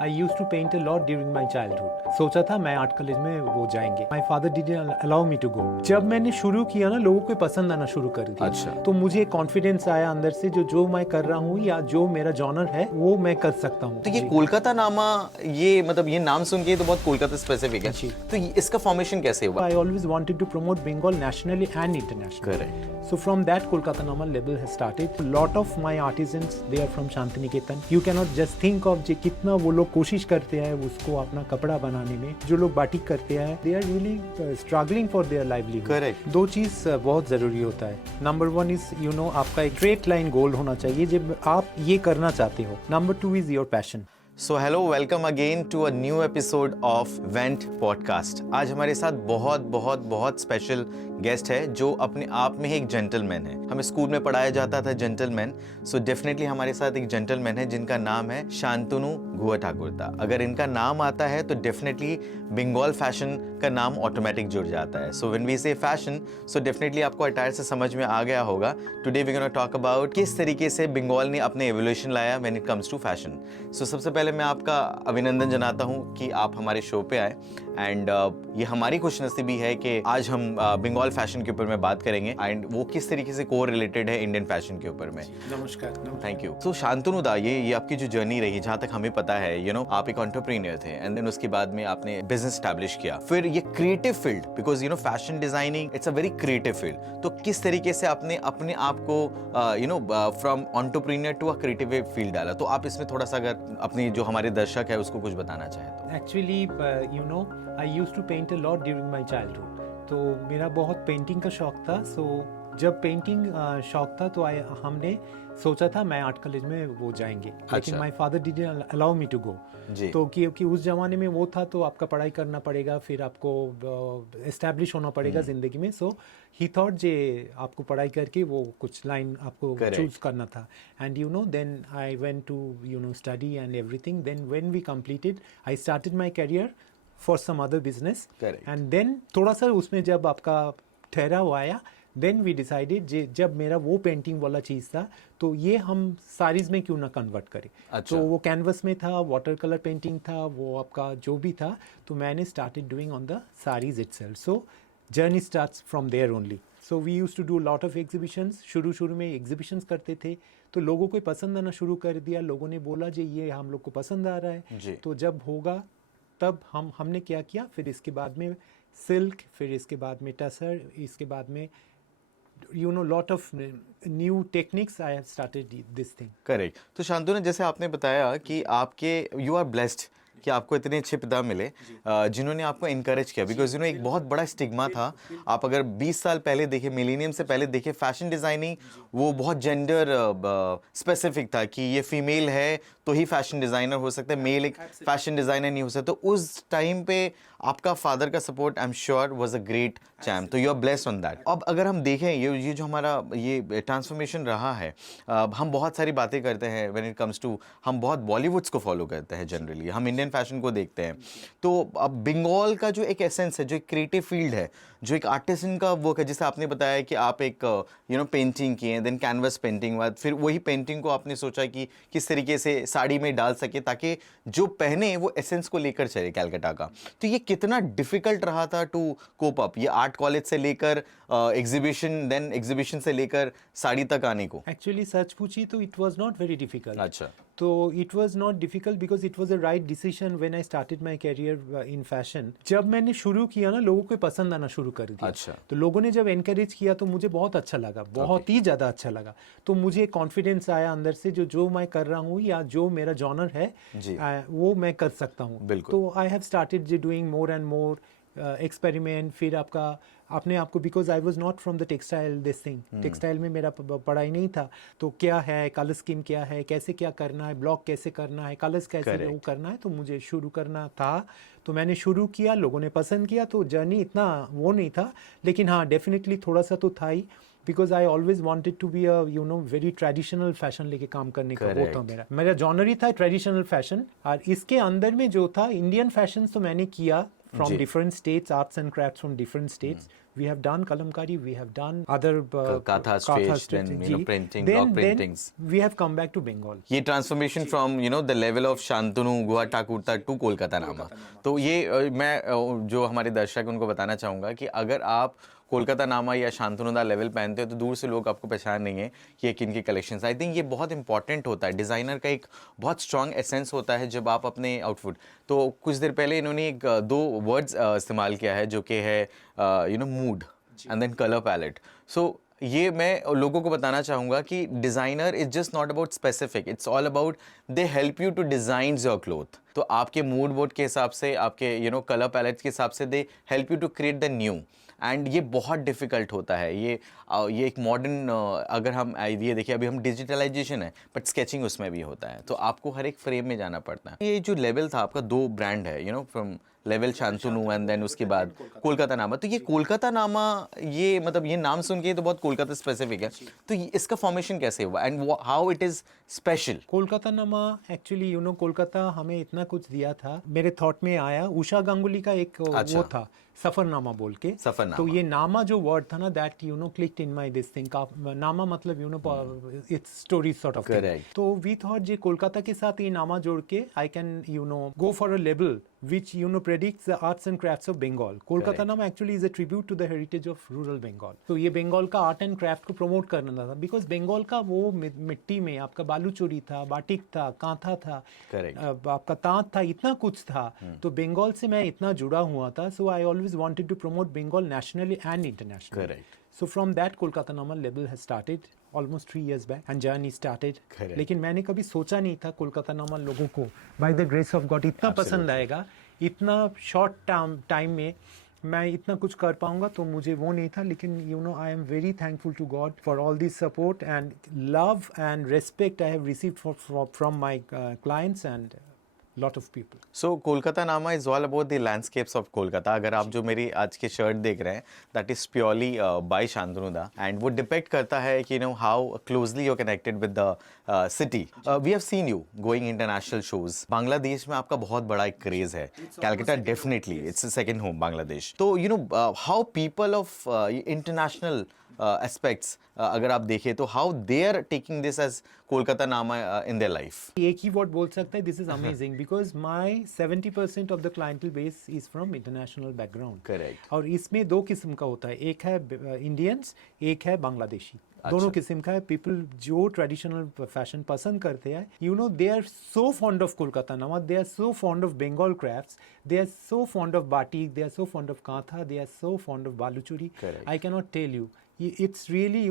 I used to paint a lot during my childhood. सोचा था मैं आर्ट कॉलेज में वो जाएंगे. My father didn't allow me to go. जब मैंने शुरू किया ना, लोगों को पसंद आना शुरू कर दिया. अच्छा. तो मुझे कॉन्फिडेंस आया अंदर से, जो मैं कर रहा हूँ या जो मेरा जॉनर है वो मैं कर सकता हूँ. तो ये कोलकाता नामा, ये मतलब ये नाम सुन के तो बहुत कोलकाता स्पेसिफिक है. जी. तो इसका फॉर्मेशन कैसे हुआ? I always wanted to promote Bengal nationally and internationally. Correct. So from that Kolkata Nama label has started. A lot of my artisans, they are from Shantiniketan. You cannot just think of जे कितना वो लोग कोशिश करते हैं उसको अपना कपड़ा बनाने में. जो लोग बाटिक करते हैं, they are really struggling for their livelihood. Correct. दो चीज बहुत जरूरी होता है. नंबर वन इज आपका एक स्ट्रेट लाइन गोल होना चाहिए जब आप ये करना चाहते हो. Number two is your passion. So hello, welcome again to a new episode of Vent podcast. आज हमारे साथ बहुत स्पेशल गेस्ट है जो अपने आप में ही एक जेंटलमैन है. हमें स्कूल में पढ़ाया जाता था जेंटलमैन, सो डेफिनेटली हमारे साथ एक जेंटलमैन है जिनका नाम है शांतनु गुहा ठाकुरता. अगर इनका नाम आता है तो डेफिनेटली बंगाल फैशन का नाम ऑटोमेटिक जुड़ जाता है. So when we say fashion, so definitely आपको अटायर से समझ में आ गया होगा. Today we gonna talk about किस तरीके से बंगाल ने अपने एवोल्यूशन लाया when it comes to fashion. So सबसे पहले मैं आपका अभिनंदन जनाता हूं कि आप हमारे शो पे आए. एंड ये हमारी खुशनसीबी है कि आज हम बंगाल फैशन के ऊपर में बात करेंगे एंड वो किस तरीके से को रिलेटेड है इंडियन फैशन के ऊपर में. नमस्कार. Thank you. सो शांतनु दा, ये आपकी जो जर्नी रही, जहाँ तक हमें पता है, आप एक एंटरप्रेन्योर थे एंड देन उसके बाद में आपने बिजनेस एस्टैब्लिश किया. फिर ये creative field, because fashion designing it's a very creative field. तो किस तरीके से आपने अपने आप को from entrepreneur to a creative field डाला. तो आप इसमें थोड़ा सा अगर अपनी जो हमारे दर्शक है उसको कुछ बताना चाहें तो. Actually I used to paint a lot during my childhood. तो मेरा बहुत पेंटिंग का शौक था. सो जब पेंटिंग शौक था तो हमने सोचा था मैं आर्ट कॉलेज में वो जाएंगे. लेकिन my father didn't allow me to go. तो क्योंकि उस जमाने में वो था तो आपका पढ़ाई करना पड़ेगा, फिर आपको एस्टैब्लिश होना पड़ेगा जिंदगी में. सो ही थॉट जे आपको पढ़ाई करके वो कुछ लाइन आपको चूज करना था. And then I went to study and everything. Then when we completed I started my career for some other business. And then थोड़ा सा उसमें जब आपका ठहराव आया, देन वी डिसाइडेड जब मेरा वो पेंटिंग वाला चीज़ था तो ये हम साड़ीज में क्यों ना कन्वर्ट करें. अच्छा. तो वो कैनवस में था, वाटर कलर पेंटिंग था, वो आपका जो भी था, तो मैंने started doing on the saris itself. So journey starts from there only. So we used to do lot of exhibitions. शुरू में एग्जीबिशंस करते थे तो लोगों को पसंद आना शुरू कर दिया. लोगों ने बोला जी ये हम लोग को पसंद आ रहा है. तो जब होगा तब हमने क्या किया, फिर इसके बाद में सिल्क, फिर इसके बाद में टसर, इसके बाद में lot of new techniques I have started this thing. Correct. तो शांतनु, जैसे आपने बताया कि आपके यू आर ब्लेस्ड कि आपको इतने अच्छे पिता मिले जिन्होंने आपको इनकरेज किया. बिकॉज एक बहुत बड़ा स्टिग्मा था. आप अगर 20 साल पहले देखें, मिलेनियम से पहले देखें, फैशन डिज़ाइनिंग वो बहुत जेंडर स्पेसिफिक था कि ये फीमेल है तो ही फैशन डिज़ाइनर हो सकता है, मेल एक फैशन डिज़ाइनर नहीं हो सकता. तो उस टाइम पे आपका फादर का support I am sure was a great champ. तो you are blessed on that. अब अगर हम देखें ये जो हमारा ये ट्रांसफॉर्मेशन रहा है, हम बहुत सारी बातें करते हैं व्हेन इट कम्स टू, हम बहुत बॉलीवुड्स को फॉलो करते हैं जनरली, हम इंडियन फैशन को देखते हैं. तो अब बंगाल का जो एक एसेंस है, जो एक क्रिएटिव फील्ड है, जो एक आर्टिसन का वर्क है, जैसे आपने बताया कि आप एक पेंटिंग किए, देन कैनवस पेंटिंग बाद फिर वही पेंटिंग को आपने सोचा कि किस तरीके से साड़ी में डाल सके ताकि जो पहने वो एसेंस को लेकर चले कैलकाटा का. तो ये कितना डिफिकल्ट रहा था टू कोप अप, ये आर्ट कॉलेज से लेकर एग्जीबिशन, देन एग्जीबिशन से लेकर साड़ी तक आने को? एक्चुअली सच पूछी तो it was not very difficult. अच्छा. तो it was not difficult because it was a right decision when I started my career in fashion. जब मैंने शुरू किया ना, लोगों को पसंद आना शुरू कर दिया. अच्छा. तो लोगों ने जब एनकरेज किया तो मुझे बहुत अच्छा लगा, बहुत ही ज़्यादा अच्छा लगा. तो मुझे कॉन्फिडेंस आया अंदर से जो मैं कर रहा हूँ या जो मेरा जॉनर है वो मैं कर सकता हूँ. तो I have started doing more and more experiment. फिर आपका अपने आप को, because I was not from the textile this thing, textile में मेरा पढ़ाई नहीं था. तो क्या है कलर स्कीम, क्या है, कैसे क्या करना है, ब्लॉक कैसे करना है, कलर्स कैसे वो करना है, तो मुझे शुरू करना था. तो मैंने शुरू किया, लोगों ने पसंद किया. तो जर्नी इतना वो नहीं था, लेकिन हाँ डेफिनेटली थोड़ा सा तो था ही. Because I always wanted to be very traditional fashion लेके काम करने का वो था मेरा जॉनर ही था ट्रेडिशनल फैशन. और इसके अंदर में जो था इंडियन फैशन तो मैंने किया from जी। different states, arts and crafts from different states. We have done kalamkari, we have done other Katha stitch, then ji. printing, then, block printings. we have come back to Bengal. ये transformation from the level of Shantanu Guha Thakur to Kolkata Nama, तो ये मैं जो हमारे दर्शक उनको बताना चाहूँगा कि अगर आप कोलकाता नामा या शांतनुदा लेवल पहनते हो तो दूर से लोग आपको पहचान नहीं है कि ये किन की कलेक्शन। आई थिंक ये बहुत इंपॉर्टेंट होता है, डिज़ाइनर का एक बहुत स्ट्रॉन्ग एसेंस होता है जब आप अपने आउटफिट। तो कुछ देर पहले इन्होंने एक दो वर्ड्स इस्तेमाल किया है जो कि है mood and then colour palette. So ये मैं लोगों को बताना चाहूँगा कि designer is just not about specific, it's all about they help you to design your cloth. तो आपके मूड वोड के हिसाब से, आपके कलर पैलेट के हिसाब से they help you to create the new. And ये बहुत डिफ़िकल्ट होता है। ये एक मॉडर्न, अगर हम ये देखिए अभी हम डिजिटलाइजेशन है बट स्केचिंग उसमें भी होता है, तो आपको हर एक फ्रेम में जाना पड़ता है। ये जो लेवल था आपका, दो ब्रांड है from level Shantanu and then उसके बाद कोलकाता नामा। तो ये कोलकाता नामा, ये मतलब ये नाम सुन के तो बहुत कोलकाता स्पेसिफिक है, तो इसका फॉर्मेशन कैसे हुआ and how it is special? Kolkata नामा एक्चुअली कोलकाता हमें इतना कुछ दिया था, मेरे थॉट में आया उषा गांगुली का एक वो था सफरनामा बोल के। सफरनामा। तो ये नामा जो वर्ड था ना, that clicked in my this thing. नामा मतलब it's story sort of thing. तो वी थॉट जे कोलकाता के साथ ये नामा जोड़ के I can go for a label which predicts the arts and crafts of Bengal. Kolkata Nama actually is a tribute to the heritage of rural Bengal. तो ये बंगाल का आर्ट एंड क्राफ्ट को प्रमोट करना था, बिकॉज बंगाल का वो मिट्टी में आपका बालू चोरी था, बाटिक था, कांथा था, आपका तांत था, इतना कुछ था। तो बंगाल से मैं इतना जुड़ा हुआ था, so I always wanted to promote Bengal nationally and internationally. So from that Kolkata Nama label has started almost 3 years back and journey started. लेकिन मैंने कभी सोचा नहीं था कोलकाता नामा लोगों को by the grace of God इतना पसंद आएगा, इतना शॉर्ट टाइम में मैं इतना कुछ कर पाऊंगा, तो मुझे वो नहीं था। लेकिन I am very thankful to God for all this support and love and respect I have received from my clients and lot of people. So Kolkata Nama is all about the landscapes of Kolkata. अगर आप जो मेरी आज की shirt देख रहे हैं, that is purely by शांतनुदा, and वो डिपेक्ट करता है कि how closely you're connected with the city. We have seen you going international shows. Bangladesh में आपका बहुत बड़ा एक क्रेज है। Calcutta definitely, it's a second home Bangladesh. तो how people of international aspects अगर आप देखें तो how they are taking this as Kolkata नामा in their life. एक ही वर्ड बोल सकता है, this is amazing, because my 70% of the clientele base is from international background. Correct. और इसमें दो किस्म का होता है, एक है इंडियंस, एक है बांग्लादेशी। दोनों किस्म का है। पीपल जो ट्रेडिशनल फैशन पसंद करते हैं, they are so fond of Kolkata Nama, they are so fond of Bengal crafts, they are so fond of batik, they are so fond of Kantha, they are so fond of Baluchari. I can not tell you, it's really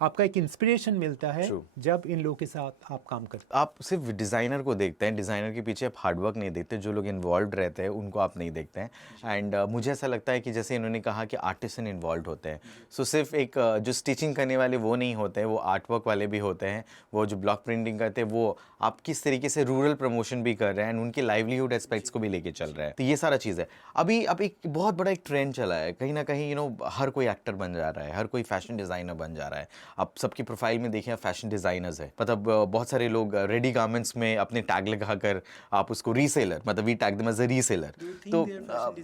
आपका एक inspiration मिलता है जब इन लोगों के साथ आप काम करते हैं। आप सिर्फ डिज़ाइनर को देखते हैं, डिज़ाइनर के पीछे आप हार्डवर्क नहीं देखते, जो लोग इन्वॉल्व रहते हैं उनको आप नहीं देखते हैं। एंड मुझे ऐसा लगता है कि जैसे इन्होंने कहा कि आर्टिसन इन्वॉल्व होते हैं, सो सिर्फ एक जो स्टिचिंग करने वाले वो नहीं होते हैं, वो आर्ट वर्क वाले भी होते हैं, वो जो ब्लॉक प्रिंटिंग करते हैं, वो आप किस तरीके से रूरल प्रमोशन भी कर रहे हैं एंड उनके लाइवलीहुड एस्पेक्ट्स को भी लेके चल रहे हैं। तो ये सारा चीज़ है। अभी अब एक बहुत बड़ा एक ट्रेंड चला है, कहीं ना कहीं हर कोई एक्टर बन जा रहा है, हर कोई फैशन डिज़ाइनर बन जा रहा है। अब सबकी प्रोफाइल में देखें फैशन डिज़ाइनर्स है, मतलब बहुत सारे लोग रेडी गारमेंट्स में अपने टैग लगाकर आप उसको रीसेलर, मतलब we tag them as a reseller. तो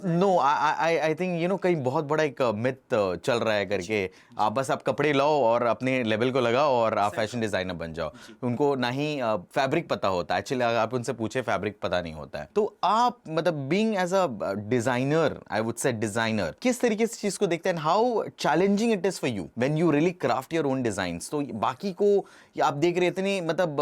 नो, आई थिंक कहीं बहुत बड़ा एक मिथ चल रहा है करके, आप कपड़े लाओ और अपने लेवल को लगाओ और आप फैशन डिज़ाइनर बन जाओ। उनको ना ही फैब्रिक पता होता है, एक्चुअली आप उनसे पूछे फैब्रिक पता नहीं होता है। तो आप मतलब being as a designer, I would say designer, किस तरीके से चीज़ को देखते हैं, how challenging it is for you when you really craft your own designs? तो बाकी को आप देख रहे इतनी मतलब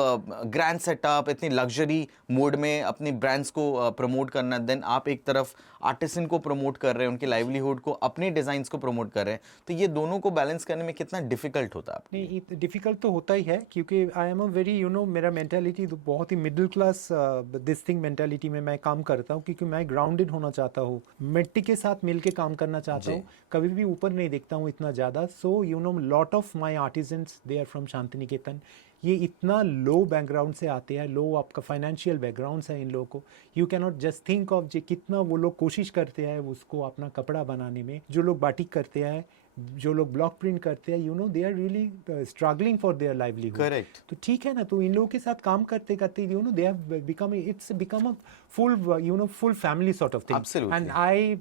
ग्रैंड सेटअप, इतनी लग्जरी मोड में अपने ब्रांड्स को प्रमोट करना, देन आप एक तरफ आर्टिसन को प्रमोट कर रहे हैं, उनके लाइवलीहुड को, अपने डिज़ाइंस को प्रमोट कर रहे हैं, तो ये दोनों को बैलेंस करने में कितना डिफिकल्ट होता है? नहीं, डिफिकल्ट तो होता ही है, क्योंकि आई एम अ वेरी मेरा मेंटालिटी तो बहुत ही middle class this thing mentality में मैं काम करता हूँ, क्योंकि मैं ग्राउंडेड होना चाहता हूँ, मिट्टी के साथ मिलके काम करना चाहता हूँ, कभी भी ऊपर नहीं देखता हूँ इतना ज़्यादा। So lot of my artisans they are from Shantiniketan, ये इतना लो बैकग्राउंड से आते हैं, लो आपका फाइनेंशियल बैकग्राउंड है इन लोगों को। You can not just think of जे कितना वो लोग कोशिश करते हैं उसको अपना कपड़ा बनाने में। जो लोग बाटिक करते हैं जो लोग ब्लॉक प्रिंट करते हैं you know they are really struggling for their livelihood. Correct. तो ठीक है ना, तो इन लोगों के साथ काम करते करते you know they have become a full family sort of thing. Absolutely. And I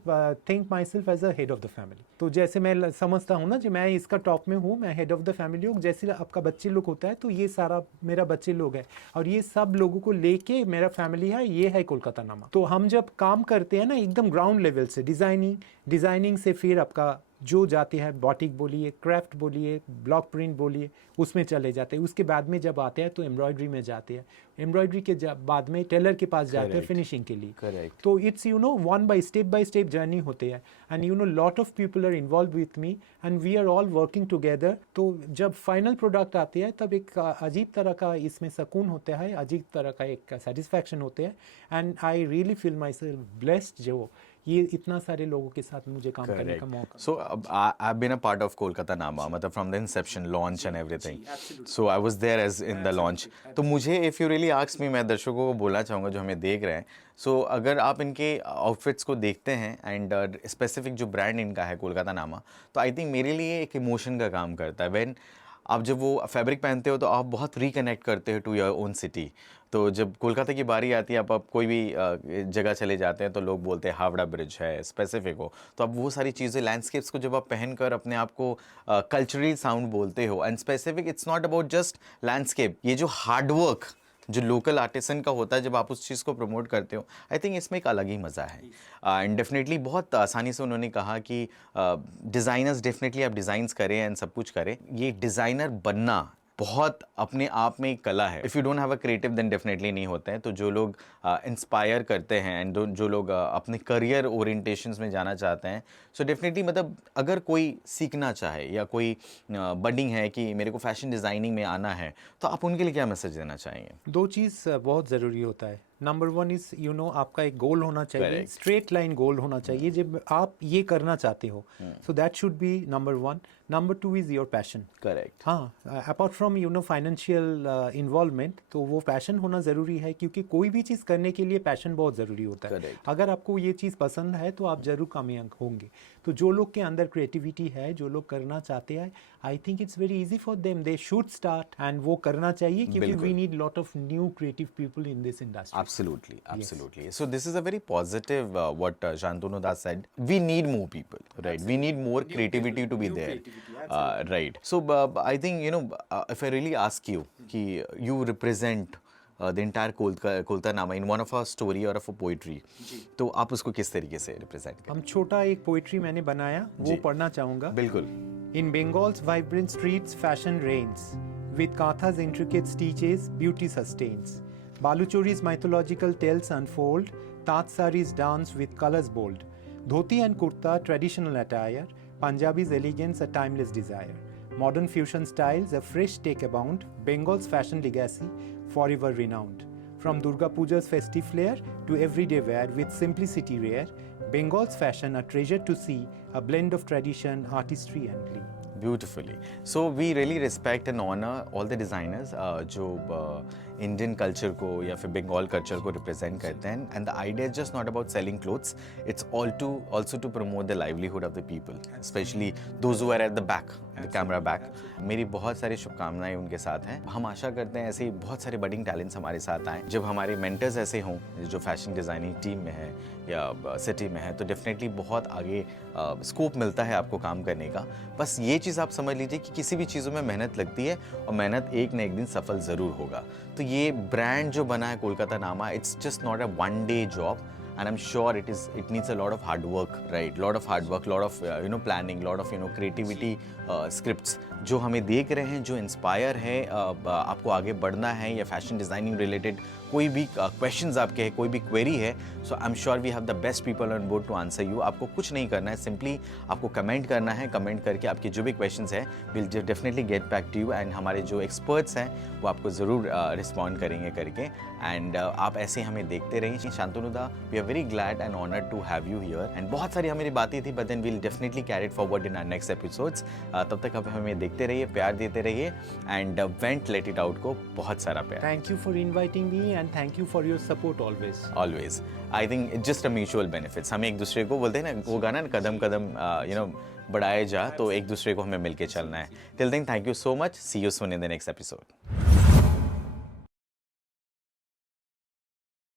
think myself as a head of the family. तो जैसे मैं समझता हूँ ना कि मैं इसका टॉप में हूँ, मैं हेड ऑफ द फैमिली हूँ, जैसे आपका बच्चे लोग होता है तो ये सारा मेरा बच्चे लोग है और ये सब लोगों को लेके मेरा फैमिली है, ये है कोलकाता नामा। तो हम जब काम करते हैं ना एकदम ग्राउंड लेवल से, डिज़ाइनिंग से फिर आपका जो जाते हैं बॉटिक बोलिए, क्राफ्ट बोलिए, ब्लॉक प्रिंट बोलिए, उसमें चले जाते हैं। उसके बाद में जब आते हैं तो एम्ब्रॉयडरी में जाते हैं, एम्ब्रॉयडरी के बाद में टेलर के पास जाते हैं Correct. फिनिशिंग के लिए। Correct. तो it's you know one by step journey होते हैं and you know lot of people are involve with me and we are all working together. तो जब फाइनल प्रोडक्ट आते हैं तब एक अजीब तरह का इसमें सुकून होता है, अजीब तरह का एक सेटिस्फैक्शन होते हैं and I really feel my self blessed जो ये इतना सारे लोगों के साथ मुझे काम करने का मौका। So I've been a part of Kolkata Nama, मतलब from the inception, launch and everything. So I was there as in the launch. तो मुझे if you really ask me, मैं दर्शकों को बोलना चाहूँगा जो हमें देख रहे हैं, so अगर आप इनके आउटफिट्स को देखते हैं एंड स्पेसिफिक जो ब्रांड इनका है कोलकाता नामा, तो आई थिंक मेरे लिए एक इमोशन का काम करता है। व्हेन आप जब वो फैब्रिक पहनते हो तो आप बहुत रिकनेक्ट करते हो टू योर ओन सिटी। तो जब कोलकाता की बारी आती है, आप कोई भी जगह चले जाते हैं तो लोग बोलते हैं हावड़ा ब्रिज है, स्पेसिफिक हो, तो अब वो सारी चीज़ें लैंडस्केप्स को जब आप पहनकर अपने आप को कल्चरल साउंड बोलते हो and specific, it's not about just landscape, ये जो हार्डवर्क जो लोकल आर्टिसन का होता है जब आप उस चीज़ को प्रमोट करते हो, आई थिंक इसमें एक अलग ही मज़ा है। एंड डेफिनेटली बहुत आसानी से उन्होंने कहा कि डिज़ाइनर्स डेफिनेटली आप डिज़ाइंस करें एंड सब कुछ करें। ये डिज़ाइनर बनना बहुत अपने आप में एक कला है। If you don't have a creative then definitely नहीं होते हैं। तो जो लोग इंस्पायर करते हैं एंड जो लोग अपने करियर ओरिएंटेशंस में जाना चाहते हैं, सो डेफिनेटली मतलब अगर कोई सीखना चाहे या कोई बडिंग है कि मेरे को फैशन डिज़ाइनिंग में आना है, तो आप उनके लिए क्या मैसेज देना चाहेंगे? दो चीज़ बहुत ज़रूरी होता है। Number one is you know आपका एक गोल होना चाहिए, Correct. स्ट्रेट लाइन गोल होना चाहिए जब आप ये करना चाहते हो। So that should be number one. Number two is your passion. Correct. हाँ, apart from you know financial involvement, तो वो पैशन होना ज़रूरी है क्योंकि कोई भी चीज़ करने के लिए पैशन बहुत ज़रूरी होता है। Correct. अगर आपको ये चीज़ पसंद है तो आप ज़रूर कामयाब होंगे। तो जो लोग के अंदर क्रिएटिविटी है, जो लोग करना चाहते हैं, I think it's very easy for them, they should start and वो करना चाहिए क्योंकि बिल्कुल। We need lot of new creative people in this industry. Absolutely, absolutely. So this is a very positive what Shantanu Das said. We need more people, right? We need more creativity to be there, right? So I think you know if I really ask you, कि you represent the entire Kolkata Nama in one of our story or of a poetry, तो आप उसको किस तरीके से represent करें? हम छोटा एक पोइट्री मैंने बनाया, वो पढ़ना चाहूँगा। बिल्कुल। In Bengal's vibrant streets, fashion reigns. With Katha's intricate stitches, beauty sustains. Baluchori's mythological tales unfold. Tat saris dance with colors bold. Dhoti and kurta, traditional attire. Punjabi's elegance, a timeless desire. Modern fusion styles, a fresh take abound. Bengal's fashion legacy, forever renowned. From Durga Puja's festive flair to everyday wear with simplicity rare. Bengal's fashion, a treasure to see, a blend of tradition, artistry and glee. Beautifully. So we really respect and honor all the designers जो Indian culture को या फिर Bengal culture को represent करते हैं and the idea is just not about selling clothes, it's also to promote the livelihood of the people, specially those who are at the back, the camera back. मेरी बहुत सारी शुभकामनाएं उनके साथ हैं। हम आशा करते हैं ऐसे ही बहुत सारे बडिंग टैलेंट्स हमारे साथ आएँ। जब हमारे मेंटर्स ऐसे हों जो फैशन डिज़ाइनिंग टीम में है या सिटी में है, तो डेफिनेटली बहुत आगे स्कोप मिलता है आपको काम करने का। बस ये चीज़ आप समझ लीजिए कि किसी भी चीज़ों में मेहनत लगती है और मेहनत एक न एक दिन सफल ज़रूर होगा। तो ये ब्रांड जो बना है कोलकाता नामा, it's just not a one day job and I'm sure it needs a lot of hard work, right? Lot of hard work, lot of planning, lot of creativity scripts जो हमें देख रहे हैं, जो इंस्पायर है आपको आगे बढ़ना है या फैशन डिज़ाइनिंग रिलेटेड कोई भी क्वेश्चंस आपके हैं, कोई भी क्वेरी है, so I am sure we have the best people on board to answer you. आपको कुछ नहीं करना है, सिंपली आपको कमेंट करना है, कमेंट करके आपके जो भी क्वेश्चंस हैं will definitely get back to you and हमारे जो एक्सपर्ट्स हैं वो आपको ज़रूर रिस्पॉन्ड करेंगे करके। एंड आप ऐसे हमें देखते रहिए। Shantanu da, we are very glad and honoured to have you here and बहुत सारी हमारी बातें थी, but then we'll definitely carry it forward in our next episodes. तब तक आप हमें देखते लिखते रहिए, प्यार देते रहिए and went let it out को बहुत सारा प्यार। Thank you for inviting me and thank you for your support always. Always I think just a mutual benefits. हम एक दूसरे को बोलते हैं ना वो गाना कदम कदम बढ़ाए जा, तो एक दूसरे को हमें मिलके चलना है। Till then thank you so much, see you soon in the next episode.